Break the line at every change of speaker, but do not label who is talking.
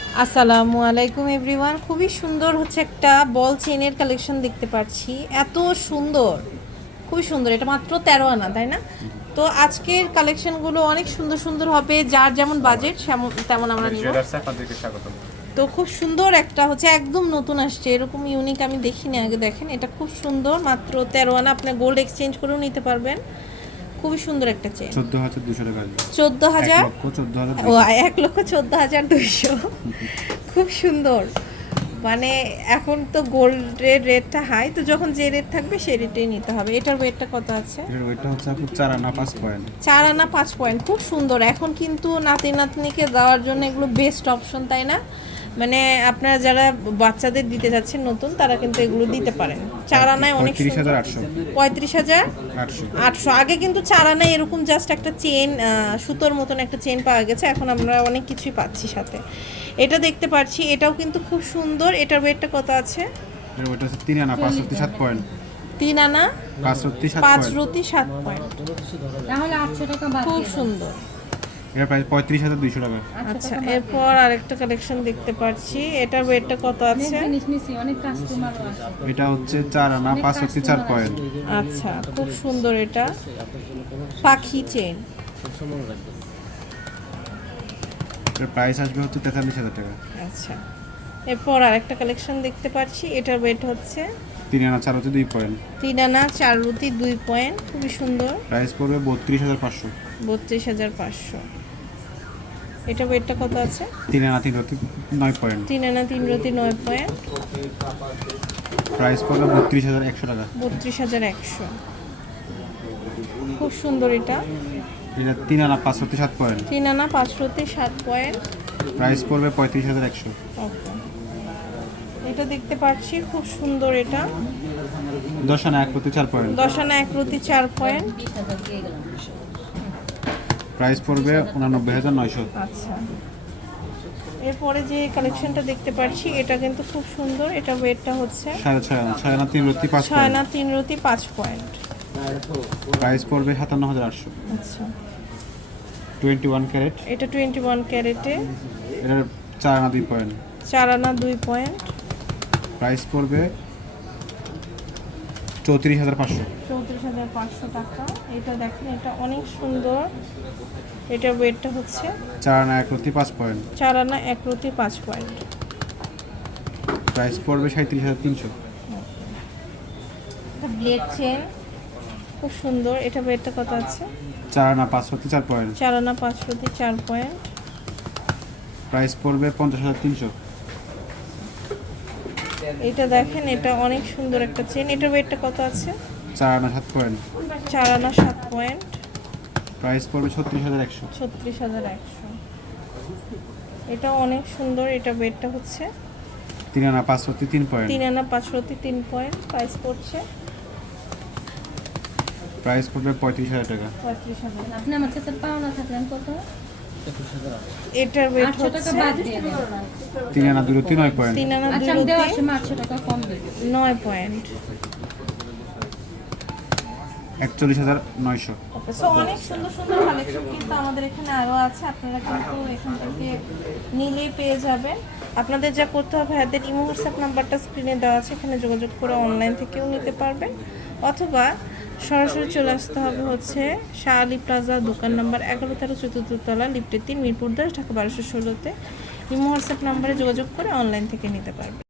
আসসালামু আলাইকুম এভরিওয়ান, খুবই সুন্দর হচ্ছে একটা বল চেনের কালেকশন দেখতে পাচ্ছি। এত সুন্দর, খুবই সুন্দর। এটা মাত্র 13 আনা, তাই না? তো আজকের কালেকশনগুলো অনেক সুন্দর সুন্দর হবে, যার যেমন বাজেট তেমন আমরা নিব। তো খুব সুন্দর একটা হচ্ছে, একদম নতুন আসছে, এরকম ইউনিক আমি দেখিনি আগে। দেখেন, এটা খুব সুন্দর, মাত্র 13 আনা। আপনি গোল্ড এক্সচেঞ্জ করেও নিতে পারবেন। খুবই সুন্দর একটা চেন।
14,200 টাকা।
14,000?
1,14,200।
ও, 1,14,200। খুব সুন্দর। মানে এখন তো গোল্ডের রেটটা হাই, তো যখন যে রেট থাকবে সেই রেটেই নিতে হবে। এটার ওয়েটটা কত আছে?
এর ওয়েটটা হচ্ছে আপু 4 আনা 5 পয়েন্ট।
4 আনা 5 পয়েন্ট। খুব সুন্দর। এখন কিন্তু নাতি নাতনিকে দেওয়ার জন্য এগুলো বেস্ট অপশন, তাই না? মানে আপনারা যারা বাচ্চাদের দিতে যাচ্ছেন নতুন, তারা কিন্তু এগুলো দিতে পারেন। 4 আনায় অনেক
35,800।
35,800। আগে কিন্তু 4 আনায় এরকম জাস্ট একটা চেন, সুতোর মতন একটা চেন পাওয়া গেছে। এখন আমরা অনেক কিছুই পাচ্ছি সাথে। এটা দেখতে পাচ্ছি, এটাও কিন্তু খুব সুন্দর। এটার ওয়েটটা কত আছে?
এর ওয়েট হচ্ছে 3 আনা 5 রতি 7 পয়েন্ট।
3 আনা
5 রতি 7
5
পয়েন্ট।
রতি 7 পয়েন্ট।
তাহলে 800 টাকা বাদ
খুব
দিয়ে
সুন্দর।
এর প্রাইস 35,200 টাকা।
আচ্ছা, এরপর আরেকটা কালেকশন দেখতে পাচ্ছি। এটার ওয়েটটা কত আছে?
জিনিস নিছি, অনেক কাস্টমারও আসে।
এটা হচ্ছে 4 আনা 5 রতি 4 পয়েন্ট।
আচ্ছা, খুব সুন্দর। এটা পাখি চেন।
এর প্রাইস আসবে হচ্ছে 43,000 টাকা।
আচ্ছা, এরপর আরেকটা কালেকশন দেখতে পাচ্ছি। এটার ওয়েট হচ্ছে
3 আনা 4 রতি 2 পয়েন্ট।
3 আনা 4 রতি 2 পয়েন্ট। খুবই সুন্দর।
প্রাইস পড়বে 32,500।
32,500। এটা ওয়েটটা কত আছে?
3 আনা 3 রতি 9 পয়েন্ট।
3 আনা 3 রতি 9 পয়েন্ট।
প্রাইস পড়বে 32,100 টাকা।
32,100। খুব সুন্দর। এটা
এটা 3 আনা 5 রতি 7 পয়েন্ট।
3 আনা 5 রতি 7 পয়েন্ট।
প্রাইস পড়বে 35,100।
ওকে, এটা দেখতে পাচ্ছি, খুব সুন্দর। এটা
10 আনা 1 রতি 4 পয়েন্ট।
10 আনা 1 রতি 4 পয়েন্ট।
20,000 দিয়ে গেলাম।
প্রাইস পড়বে 89,900।
আচ্ছা, এরপরে যে কালেকশনটা দেখতে পাচ্ছি, এটা কিন্তু খুব সুন্দর। এটা ওয়েটটা হচ্ছে
6.5 আনা 6 আনা 3 রতি 5
6
পয়েন্ট।
আনা 3 রতি 5 পয়েন্ট।
প্রাইস পড়বে 57,800।
আচ্ছা,
21 ক্যারেট।
এটা 21 ক্যারেটে।
এটার 4 আনা 2 পয়েন্ট।
4 আনা 2 পয়েন্ট।
প্রাইস পড়বে 34,500।
34,500 টাকা। এটা দেখেন, এটা অনেক সুন্দর। এটার ওয়েটটা হচ্ছে
4 আনা 1 রতি 5 পয়েন্ট।
4 আনা 1 রতি 5 পয়েন্ট।
প্রাইস পড়বে 37,300।
এটা ব্লেড চেন, খুব সুন্দর। এটা ওয়েটটা কত আছে?
4 আনা 5 রতি 4 পয়েন্ট।
4 আনা 5 রতি 4 পয়েন্ট।
প্রাইস পড়বে 50,300।
এটা দেখেন, এটা অনেক সুন্দর একটা চেন। এটার ওয়েটটা কত আছে?
4 আনা 7 পয়েন্ট।
4 আনা 7 পয়েন্ট।
প্রাইস পড়বে 36,100।
36,100। এটা অনেক সুন্দর। এটা ওয়েটটা হচ্ছে
3 আনা 5 রতি 3 পয়েন্ট।
3 আনা 5 রতি 3 পয়েন্ট। প্রাইস পড়ছে
প্রাইস পড়বে 35,000 টাকা।
35,000।
আপনি আমার কাছে পাওনা থাকলেন কত?
এটার ওয়েট
800 টাকা
হচ্ছে
বাদ দিয়ে দেন।
3 আনা 2 রতি 9 পয়েন্ট।
3 আনা 2
আচ্ছা, আমি দেওয়ার
রতি
সময় 800 টাকা কম দেব।
9 পয়েন্ট।
41,900।
ওকে, সো অনেক সুন্দর সুন্দর কালেকশন কিন্তু আমাদের এখানে আরও আছে। আপনারা কিন্তু এখান থেকে নিলেই পেয়ে যাবেন। আপনাদের যা করতে হবে, হাতের ইমো হোয়াটসঅ্যাপ নাম্বারটা স্ক্রিনে দেওয়া আছে, এখানে যোগাযোগ করে অনলাইন থেকেও নিতে পারবেন, অথবা সরাসরি চলে আসতে হবে হচ্ছে শাহ আলী প্লাজা, দোকান নাম্বার 11-13, 4th তলা, লিফটের 3, মিরপুর 10, ঢাকা 1216-তে। ইমো হোয়াটসঅ্যাপ নাম্বারে যোগাযোগ করে অনলাইন থেকে নিতে পারবেন।